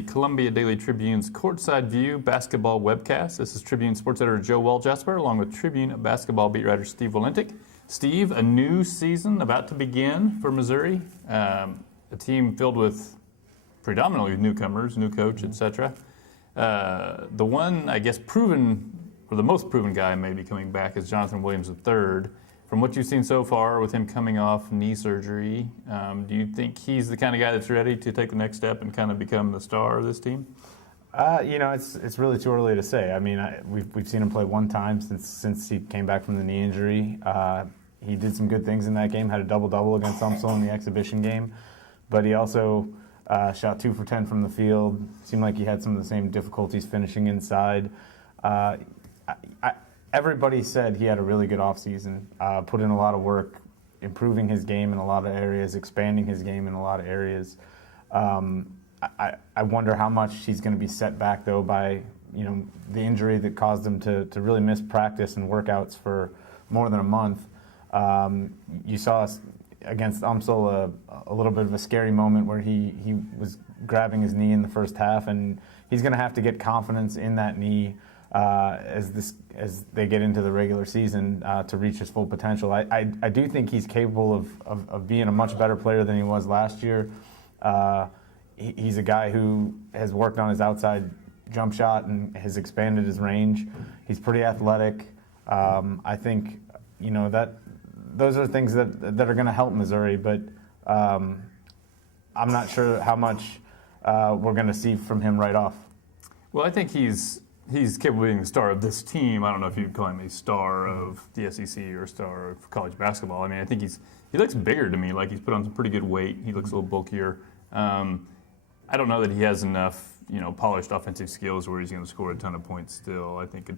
the Columbia Daily Tribune's Courtside View basketball webcast. This is Tribune sports editor Joe Walljasper, along with Tribune basketball beat writer Steve Valentik. Steve, a new season about to begin for Missouri. A team filled with predominantly newcomers, new coach, etc. The one, I guess, proven, or the most proven guy maybe coming back is Johnathan Williams III. From what you've seen so far with him coming off knee surgery, do you think he's the kind of guy that's ready to take the next step and kind of become the star of this team? It's really too early to say. I mean, we've seen him play one time since he came back from the knee injury. He did some good things in that game, had a double-double against UMSL in the exhibition game, but he also shot 2 for 10 from the field. Seemed like he had some of the same difficulties finishing inside. Everybody said he had a really good offseason, put in a lot of work, improving his game in a lot of areas, expanding his game in a lot of areas. I wonder how much he's going to be set back, though, by the injury that caused him to really miss practice and workouts for more than a month. You saw against UMSL a little bit of a scary moment where he was grabbing his knee in the first half, and he's going to have to get confidence in that knee as they get into the regular season to reach his full potential. I do think he's capable of being a much better player than he was last year. He's a guy who has worked on his outside jump shot and has expanded his range. He's pretty athletic. I think that those are things that are going to help Missouri, but I'm not sure how much we're going to see from him right off. Well, I think he's capable of being the star of this team. I don't know if you'd call him a star of the SEC or a star of college basketball. I mean, I think he looks bigger to me, like he's put on some pretty good weight. He looks a little bulkier. I don't know that he has enough, polished offensive skills where he's going to score a ton of points still. I think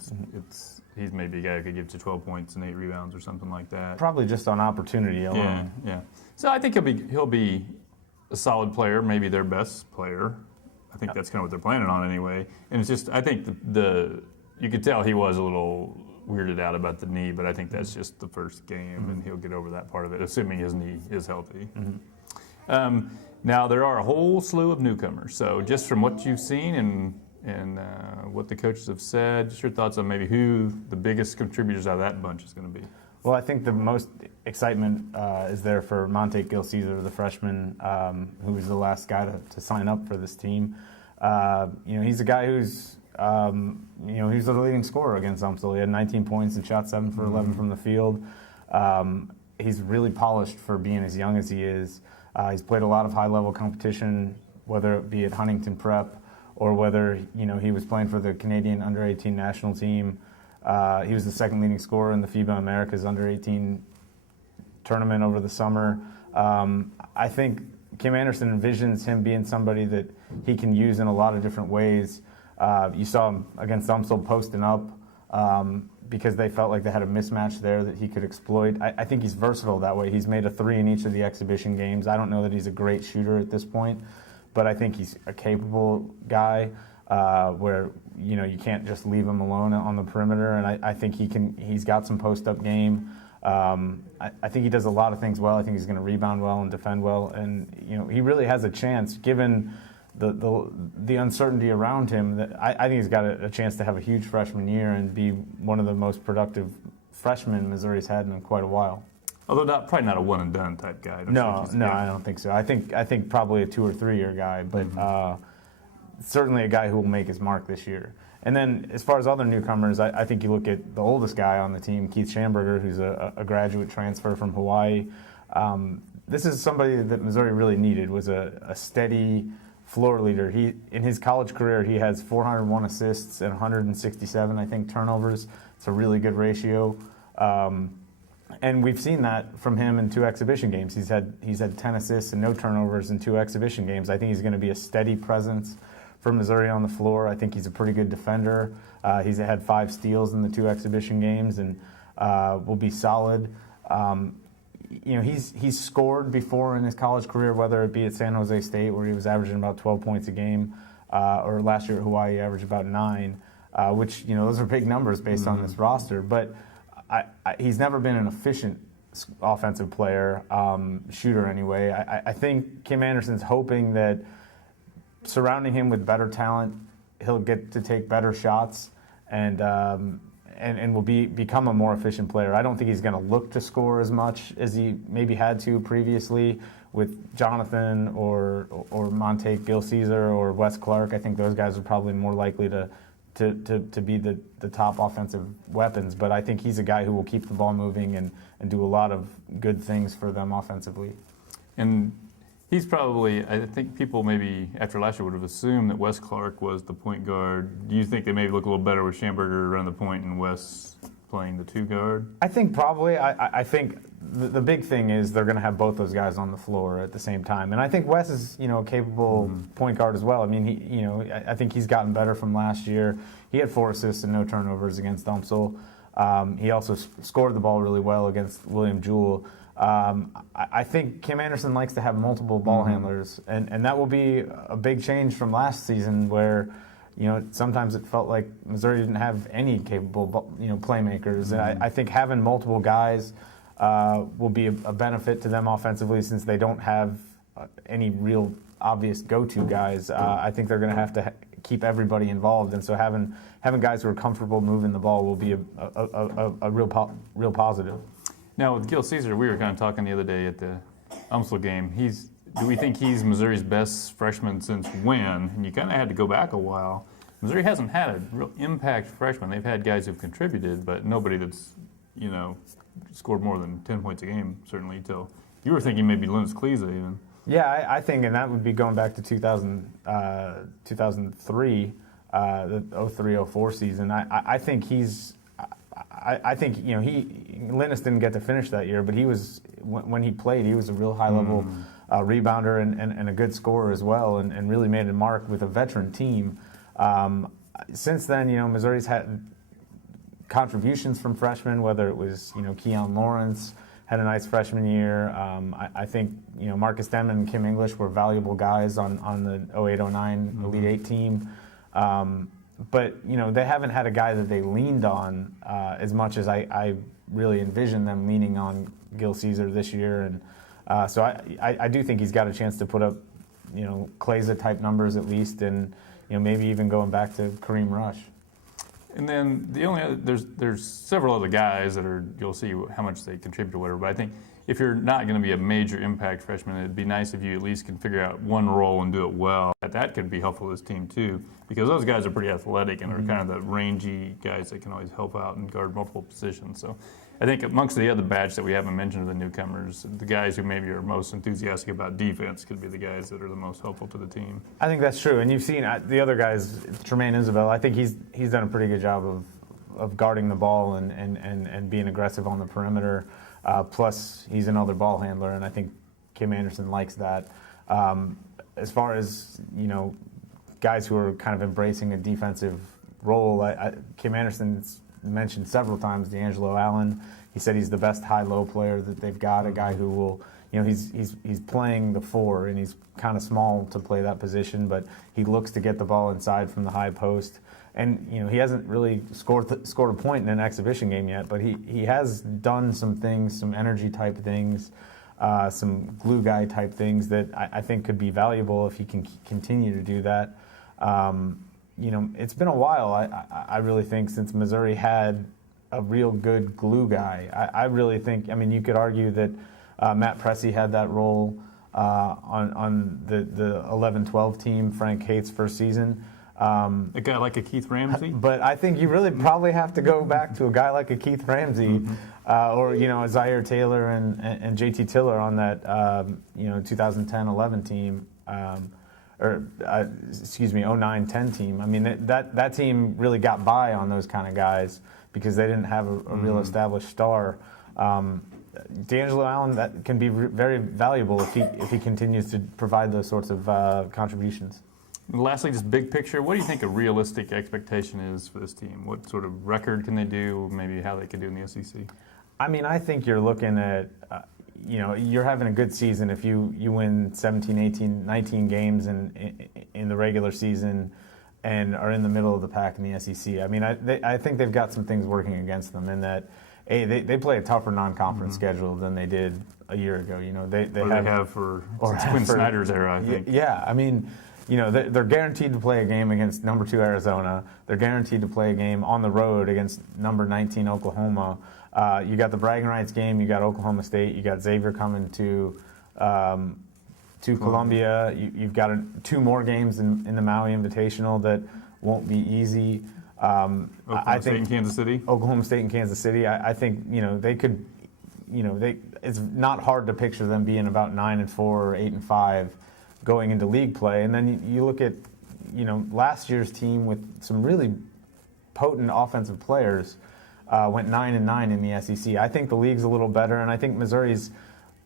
he's maybe a guy who could give to 12 points and 8 rebounds or something like that. Probably just on opportunity alone. Yeah. So I think he'll be a solid player, maybe their best player. I think that's kind of what they're planning on anyway. And it's just, I think you could tell he was a little weirded out about the knee, but I think that's just the first game, and he'll get over that part of it, assuming his knee is healthy. Now, there are a whole slew of newcomers. So just from what you've seen and what the coaches have said, just your thoughts on maybe who the biggest contributors out of that bunch is going to be. Well, I think the most excitement is there for Monte Gil-Caesar, the freshman, who was the last guy to sign up for this team. He's a guy who's, he's the leading scorer against UMSL. He had 19 points and shot 7 for 11 from the field. He's really polished for being as young as he is. He's played a lot of high-level competition, whether it be at Huntington Prep or whether, he was playing for the Canadian under-18 national team. He was the second leading scorer in the FIBA Americas under-18 tournament over the summer. I think Kim Anderson envisions him being somebody that he can use in a lot of different ways. You saw him against UMSL posting up because they felt like they had a mismatch there that he could exploit. I think he's versatile that way. He's made a 3 in each of the exhibition games. I don't know that he's a great shooter at this point, but I think he's a capable guy where you can't just leave him alone on the perimeter, and I think he's got some post-up game. I think he does a lot of things well. I think he's going to rebound well and defend well, and he really has a chance, given the uncertainty around him. That I think he's got a chance to have a huge freshman year and be one of the most productive freshmen Missouri's had in quite a while. Although probably not a one and done type guy. No, I don't think so. I think probably a 2 or 3 year guy, but certainly a guy who will make his mark this year. And then as far as other newcomers, I think you look at the oldest guy on the team, Keith Schamberger, who's a graduate transfer from Hawaii. This is somebody that Missouri really needed, was a steady floor leader. In his college career, he has 401 assists and 167, I think, turnovers. It's a really good ratio. And we've seen that from him in 2 exhibition games. He's had 10 assists and no turnovers in 2 exhibition games. I think he's going to be a steady presence for Missouri on the floor. I think he's a pretty good defender. He's had 5 steals in the 2 exhibition games and will be solid. He's scored before in his college career, whether it be at San Jose State, where he was averaging about 12 points a game, or last year at Hawaii, he averaged about 9, which, those are big numbers based on this roster. But he's never been an efficient offensive player, shooter anyway. I think Kim Anderson's hoping that surrounding him with better talent, he'll get to take better shots and will become a more efficient player. I don't think he's going to look to score as much as he maybe had to previously with Johnathan or Monte Gil-Caesar or Wes Clark. I think those guys are probably more likely to be the top offensive weapons. But I think he's a guy who will keep the ball moving and do a lot of good things for them offensively. And he's probably, I think people maybe after last year would have assumed that Wes Clark was the point guard. Do you think they maybe look a little better with Schamberger running the point and Wes playing the two guard? I think probably. I think the big thing is they're going to have both those guys on the floor at the same time. And I think Wes is, a capable point guard as well. I mean, I think he's gotten better from last year. He had 4 assists and no turnovers against Dumpsel. He also scored the ball really well against William Jewell. I think Kim Anderson likes to have multiple ball handlers, and that will be a big change from last season where, sometimes it felt like Missouri didn't have any capable, playmakers. And I think having multiple guys will be a benefit to them offensively since they don't have any real obvious go-to guys. I think they're going to have to keep everybody involved, and so having guys who are comfortable moving the ball will be a real positive. Now, with Gil-Caesar, we were kind of talking the other day at the Umsel game. Do we think he's Missouri's best freshman since when? And you kind of had to go back a while. Missouri hasn't had a real impact freshman. They've had guys who've contributed, but nobody that's, scored more than 10 points a game, certainly, till you were thinking maybe Linus Kliese even. Yeah, I think, and that would be going back to 2003, the 03-04 season. I think he's... I think Linus didn't get to finish that year, but he was when he played, he was a real high level rebounder and a good scorer as well, and really made a mark with a veteran team. Since then, Missouri's had contributions from freshmen, whether it was Keon Lawrence had a nice freshman year. I think Marcus Denman and Kim English were valuable guys on the 08-09 Elite 8 team. But they haven't had a guy that they leaned on as much as I really envisioned them leaning on Gil-Caesar this year, and so I do think he's got a chance to put up Kliese type numbers at least, and maybe even going back to Kareem Rush. And then the only other, there's several other guys that you'll see how much they contribute or whatever. But I think if you're not going to be a major impact freshman, it'd be nice if you at least can figure out one role and do it well. That could be helpful to this team too, because those guys are pretty athletic and are kind of the rangy guys that can always help out and guard multiple positions. So I think amongst the other batch that we haven't mentioned, the newcomers, the guys who maybe are most enthusiastic about defense could be the guys that are the most helpful to the team. I think that's true, and you've seen the other guys. Tremaine Isabel, I think he's done a pretty good job of guarding the ball and being aggressive on the perimeter. Plus, he's another ball handler, and I think Kim Anderson likes that. As far as guys who are kind of embracing a defensive role, Kim Anderson's mentioned several times D'Angelo Allen. He said he's the best high-low player that they've got, a guy who will, he's playing the 4, and he's kind of small to play that position, but he looks to get the ball inside from the high post. And he hasn't really scored a point in an exhibition game yet, but he has done some things, some energy type things, some glue guy type things that I think could be valuable if he can continue to do that. It's been a while, I really think, since Missouri had a real good glue guy. I really think, you could argue that Matt Pressey had that role on the 11-12 team, Frank Haith's first season. A guy like a Keith Ramsey? But I think you really probably have to go back to a guy like a Keith Ramsey or, a Zaire Taylor and JT Tiller on that, 2010-11 team. 09-10 team. That team really got by on those kind of guys because they didn't have a real established star. D'Angelo Allen, that can be very valuable if he continues to provide those sorts of contributions. And lastly, just big picture, what do you think a realistic expectation is for this team? What sort of record can they do, maybe how they could do in the SEC? I think you're looking at, you're having a good season if you win 17, 18, 19 games in the regular season and are in the middle of the pack in the SEC. I think they've got some things working against them in that, they play a tougher non-conference schedule than they did a year ago. They have for since Quinn Snyder's era, I think. Yeah, they're guaranteed to play a game against number 2 Arizona. They're guaranteed to play a game on the road against number 19 Oklahoma. You got the bragging rights game. You got Oklahoma State. You got Xavier coming to Columbia. You've got 2 more games in the Maui Invitational that won't be easy. Oklahoma State and Kansas City. Oklahoma State and Kansas City. I think they could. It's not hard to picture them being about 9-4 or 8-5 going into league play. And then you look at last year's team with some really potent offensive players. Went 9-9 in the SEC. I think the league's a little better, and I think Missouri's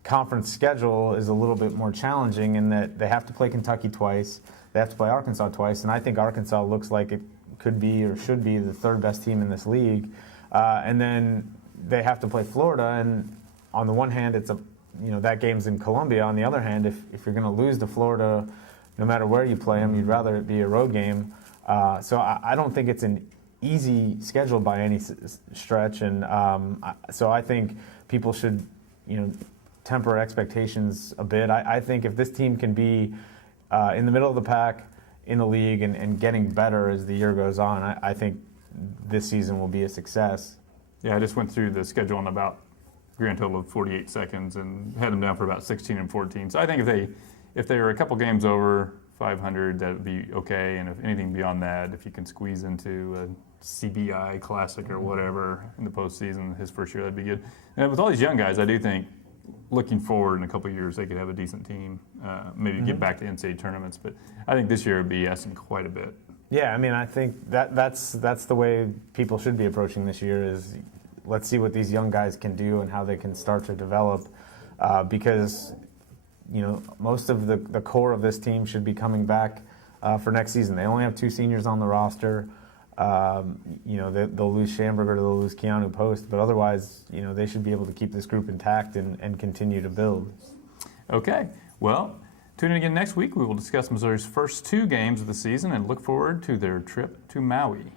conference schedule is a little bit more challenging in that they have to play Kentucky twice, they have to play Arkansas twice, and I think Arkansas looks like it could be or should be the 3rd best team in this league. And then they have to play Florida, and on the one hand, it's that game's in Columbia. On the other hand, if you're going to lose to Florida, no matter where you play them, you'd rather it be a road game. So I don't think it's an easy schedule by any stretch, and so I think people should temper expectations a bit. I think if this team can be in the middle of the pack in the league and getting better as the year goes on, I think this season will be a success. Yeah, I just went through the schedule in about a grand total of 48 seconds and had them down for about 16-14. So I think if they were a couple games over 500, that would be okay. And if anything beyond that, if you can squeeze into a CBI Classic or whatever in the postseason his first year, that'd be good. And with all these young guys, I do think looking forward in a couple of years, they could have a decent team, maybe get back to NCAA tournaments. But I think this year would be asking quite a bit. Yeah, I mean, I think that's the way people should be approaching this year is let's see what these young guys can do and how they can start to develop because most of the core of this team should be coming back for next season. They only have 2 seniors on the roster. They'll lose Schamberger, they'll lose Keanu Post, but otherwise, they should be able to keep this group intact and continue to build. Okay, well, tune in again next week. We will discuss Missouri's first 2 games of the season and look forward to their trip to Maui.